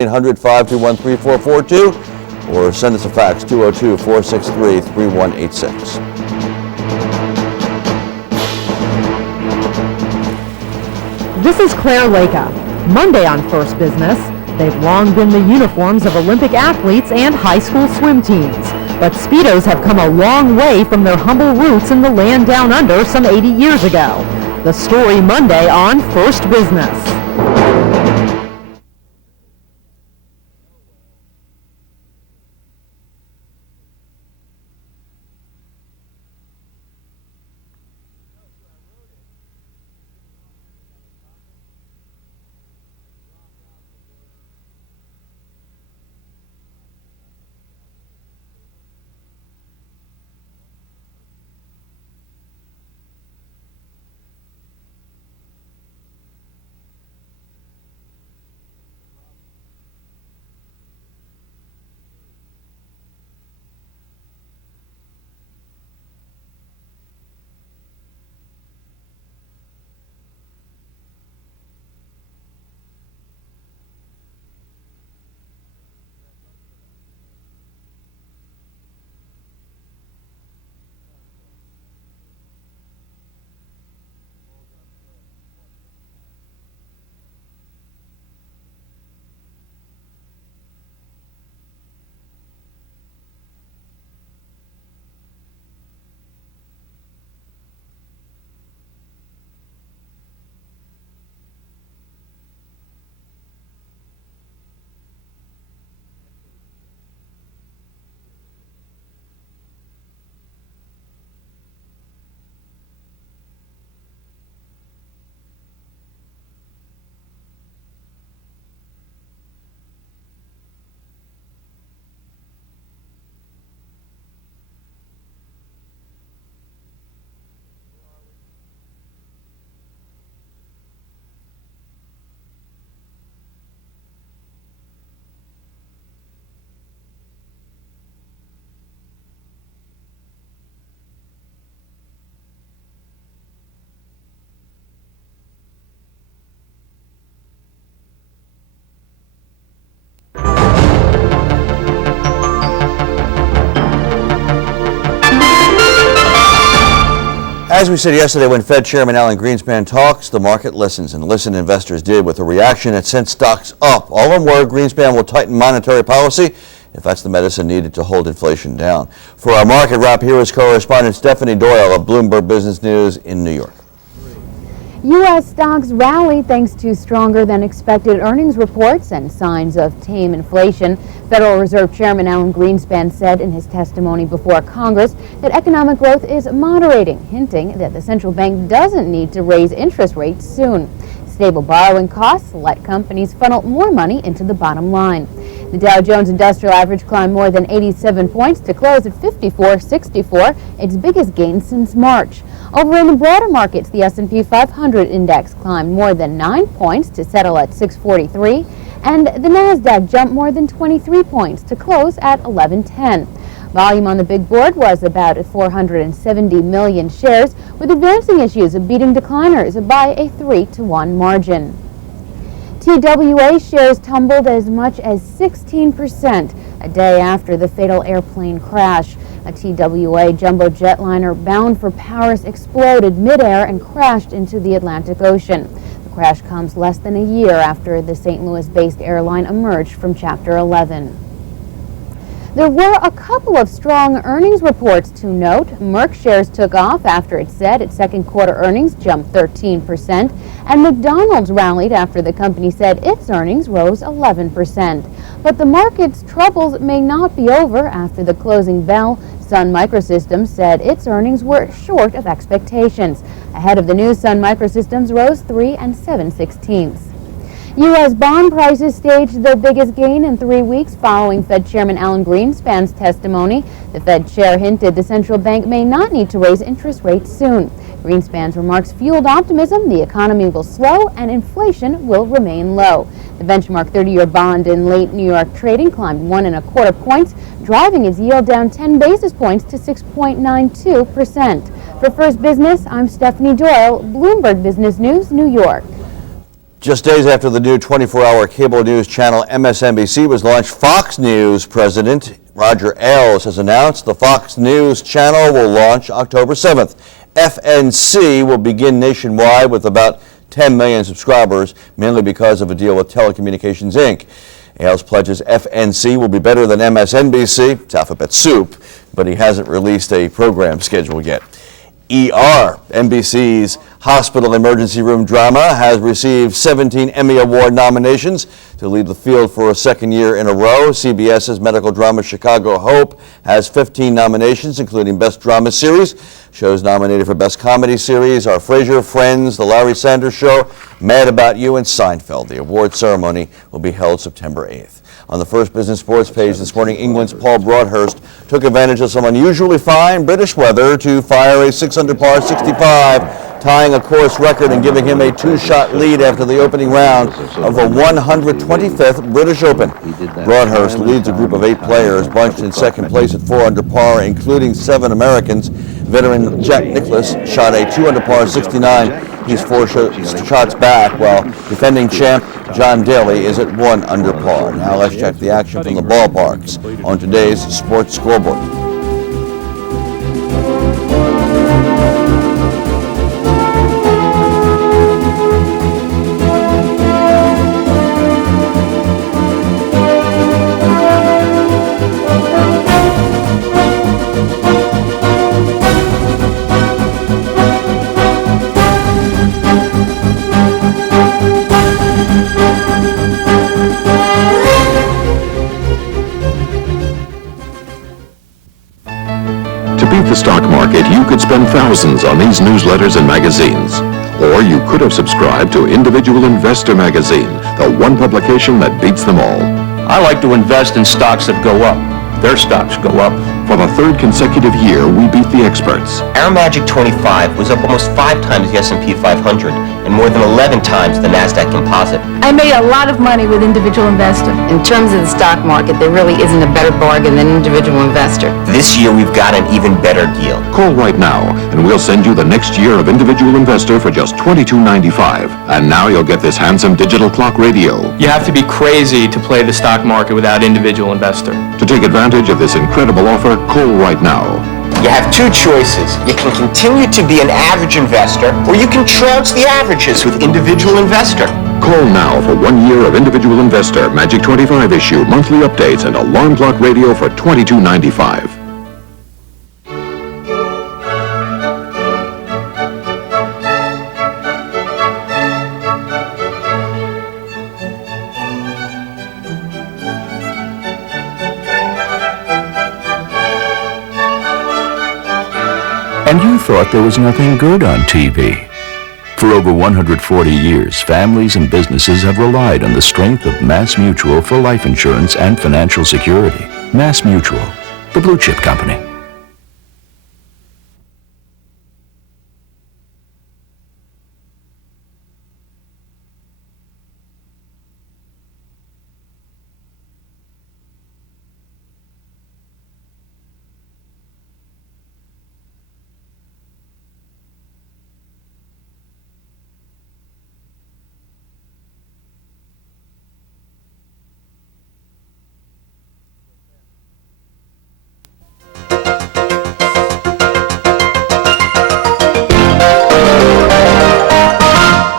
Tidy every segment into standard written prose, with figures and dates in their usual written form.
1-800-521-3442 or send us a fax 202-463-3186. This is Claire Laka. Monday on First Business. They've long been the uniforms of Olympic athletes and high school swim teams. But Speedos have come a long way from their humble roots in the land down under some 80 years ago. The story Monday on First Business. As we said yesterday, when Fed Chairman Alan Greenspan talks, the market listens, and listen investors did with a reaction that sent stocks up. All on word, Greenspan will tighten monetary policy if that's the medicine needed to hold inflation down. For our market wrap, here is correspondent Stephanie Doyle of Bloomberg Business News in New York. U.S. stocks rally thanks to stronger than expected earnings reports and signs of tame inflation. Federal Reserve Chairman Alan Greenspan said in his testimony before Congress that economic growth is moderating, hinting that the central bank doesn't need to raise interest rates soon. Stable borrowing costs let companies funnel more money into the bottom line. The Dow Jones Industrial Average climbed more than 87 points to close at 54.64, its biggest gain since March. Over in the broader markets, the S&P 500 index climbed more than 9 points to settle at 643, and the Nasdaq jumped more than 23 points to close at 1110. Volume on the big board was about 470 million shares, with advancing issues of beating decliners by a 3-to-1 margin. TWA shares tumbled as much as 16% a day after the fatal airplane crash. A TWA jumbo jetliner bound for Paris exploded midair and crashed into the Atlantic Ocean. The crash comes less than a year after the St. Louis-based airline emerged from Chapter 11. There were a couple of strong earnings reports to note. Merck shares took off after it said its second quarter earnings jumped 13%, and McDonald's rallied after the company said its earnings rose 11%. But the market's troubles may not be over after the closing bell. Sun Microsystems said its earnings were short of expectations. Ahead of the news, Sun Microsystems rose 3 7/16. U.S. bond prices staged the biggest gain in 3 weeks following Fed Chairman Alan Greenspan's testimony. The Fed chair hinted the central bank may not need to raise interest rates soon. Greenspan's remarks fueled optimism the economy will slow and inflation will remain low. The benchmark 30-year bond in late New York trading climbed 1 1/4 points, driving its yield down 10 basis points to 6.92%. For First Business, I'm Stephanie Doyle, Bloomberg Business News, New York. Just days after the new 24-hour cable news channel MSNBC was launched, Fox News President Roger Ailes has announced the Fox News channel will launch October 7th. FNC will begin nationwide with about 10 million subscribers, mainly because of a deal with Telecommunications Inc. Ailes pledges FNC will be better than MSNBC, it's alphabet soup, but he hasn't released a program schedule yet. NBC's hospital emergency room drama has received 17 Emmy Award nominations to lead the field for a second year in a row. CBS's medical drama Chicago Hope has 15 nominations, including Best Drama Series. Shows nominated for Best Comedy Series are Frasier, Friends, The Larry Sanders Show, Mad About You, and Seinfeld. The award ceremony will be held September 8th. On the First Business Sports page this morning, England's Paul Broadhurst took advantage of some unusually fine British weather to fire a 6-under par 65, tying a course record and giving him a two-shot lead after the opening round of the 125th British Open. Broadhurst leads a group of 8 players bunched in second place at 4 under par, including 7 Americans. Veteran Jack Nicklaus shot a 2-under par 69. He's 4 shots back, while defending champ John Daly is at 1 under par. Now let's check the action from the ballparks on today's Sports Scoreboard. The stock market, you could spend thousands on these newsletters and magazines. Or you could have subscribed to Individual Investor magazine, the one publication that beats them all. I like to invest in stocks that go up. Their stocks go up. For the 3rd consecutive year, we beat the experts. Our Magic 25 was up almost 5 times the S&P 500 and more than 11 times the NASDAQ Composite. I made a lot of money with Individual Investor. In terms of the stock market, there really isn't a better bargain than Individual Investor. This year we've got an even better deal. Call right now, and we'll send you the next year of Individual Investor for just $22.95. And now you'll get this handsome digital clock radio. You have to be crazy to play the stock market without Individual Investor. To take advantage of this incredible offer, call right now. You have 2 choices. You can continue to be an average investor, or you can trounce the averages with Individual Investor. Call now for 1 year of Individual Investor, Magic 25 issue, monthly updates, and alarm clock radio for $22.95. And you thought there was nothing good on TV. For over 140 years, families and businesses have relied on the strength of Mass Mutual for life insurance and financial security. Mass Mutual, the blue chip company.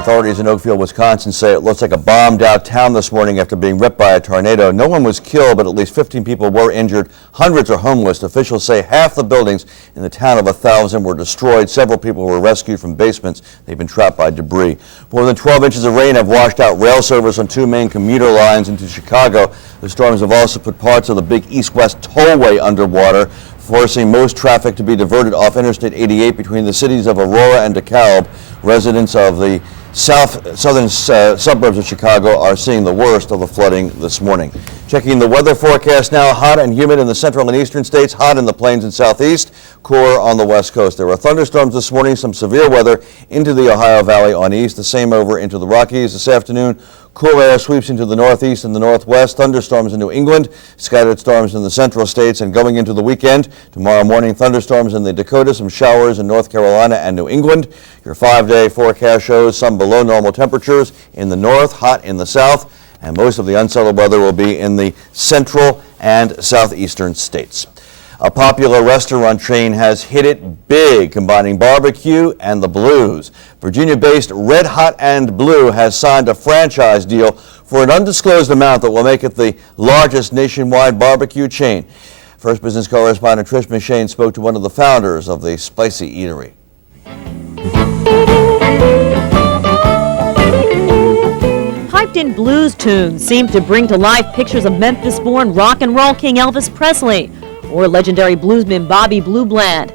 Authorities in Oakville, Wisconsin say it looks like a bombed-out town this morning after being ripped by a tornado. No one was killed, but at least 15 people were injured. Hundreds are homeless. Officials say half the buildings in the town of 1,000 were destroyed. Several people were rescued from basements. They've been trapped by debris. More than 12 inches of rain have washed out rail service on 2 main commuter lines into Chicago. The storms have also put parts of the big east-west tollway underwater, forcing most traffic to be diverted off Interstate 88 between the cities of Aurora and DeKalb. Residents of the southern suburbs of Chicago are seeing the worst of the flooding this morning. Checking the weather forecast now, hot and humid in the central and eastern states, hot in the plains and southeast, cooler on the west coast. There were thunderstorms this morning, some severe weather into the Ohio Valley on east, the same over into the Rockies this afternoon. Cool air sweeps into the northeast and the northwest, thunderstorms in New England, scattered storms in the central states, and going into the weekend, tomorrow morning thunderstorms in the Dakotas, some showers in North Carolina and New England. Your 5-day forecast shows some below normal temperatures in the north, hot in the south, and most of the unsettled weather will be in the central and southeastern states. A popular restaurant chain has hit it big, combining barbecue and the blues. Virginia-based Red Hot and Blue has signed a franchise deal for an undisclosed amount that will make it the largest nationwide barbecue chain. First Business correspondent Trish McShane spoke to one of the founders of the spicy eatery. Piped-in blues tunes seem to bring to life pictures of Memphis-born rock and roll king Elvis Presley or legendary bluesman Bobby Blue Bland.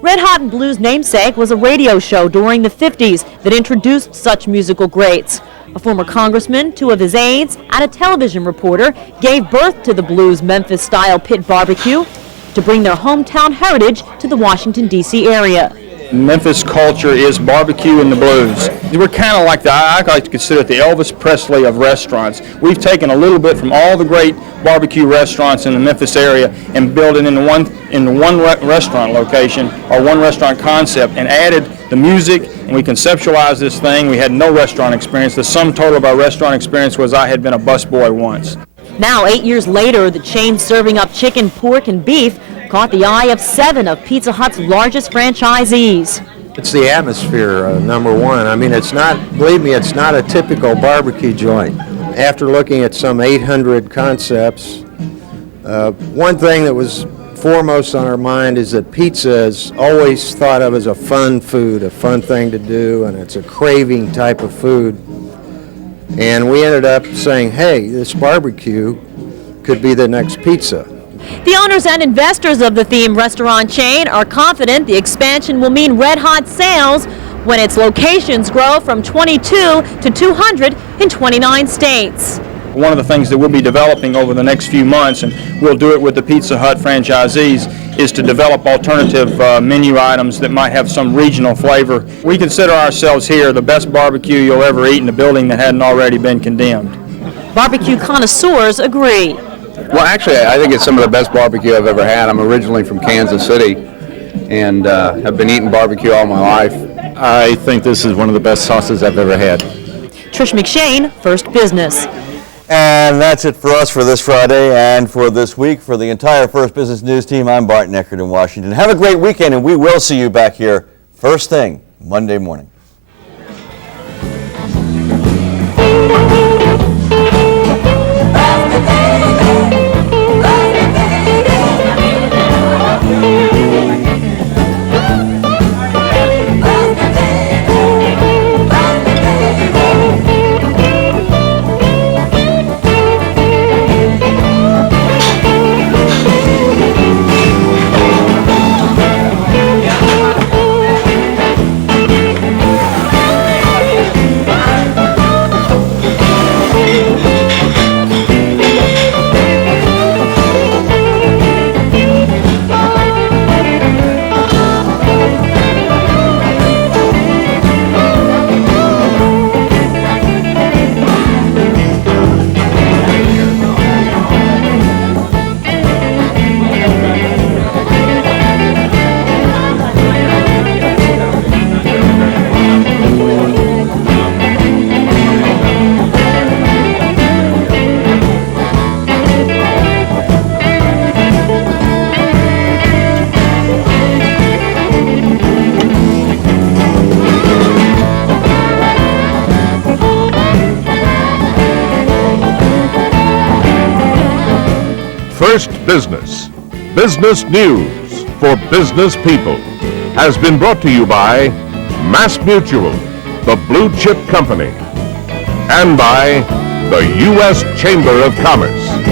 Red Hot and Blue's namesake was a radio show during the 50s that introduced such musical greats. A former congressman, 2 of his aides, and a television reporter gave birth to the blues Memphis-style pit barbecue to bring their hometown heritage to the Washington, D.C. area. Memphis culture is barbecue and the blues. We're kind of like I like to consider it the Elvis Presley of restaurants. We've taken a little bit from all the great barbecue restaurants in the Memphis area and built it into one restaurant location or one restaurant concept and added the music, and we conceptualized this thing. We had no restaurant experience. The sum total of our restaurant experience was I had been a busboy once. Now, 8 years later, the chain serving up chicken, pork, and beef caught the eye of 7 of Pizza Hut's largest franchisees. It's the atmosphere, number one. I mean, it's not, believe me, it's not a typical barbecue joint. After looking at some 800 concepts, one thing that was foremost on our mind is that pizza is always thought of as a fun food, a fun thing to do, and it's a craving type of food. And we ended up saying, hey, this barbecue could be the next pizza. The owners and investors of the themed restaurant chain are confident the expansion will mean Red Hot sales when its locations grow from 22 to 200 in 29 states. One of the things that we'll be developing over the next few months, and we'll do it with the Pizza Hut franchisees, is to develop alternative menu items that might have some regional flavor. We consider ourselves here the best barbecue you'll ever eat in a building that hadn't already been condemned. Barbecue connoisseurs agree. Well, actually, I think it's some of the best barbecue I've ever had. I'm originally from Kansas City and have been eating barbecue all my life. I think this is one of the best sauces I've ever had. Trish McShane, First Business. And that's it for us for this Friday and for this week. For the entire First Business News team, I'm Bart Neckert in Washington. Have a great weekend, and we will see you back here first thing Monday morning. First Business, business news for business people, has been brought to you by Mass Mutual, the Blue Chip Company, and by the U.S. Chamber of Commerce.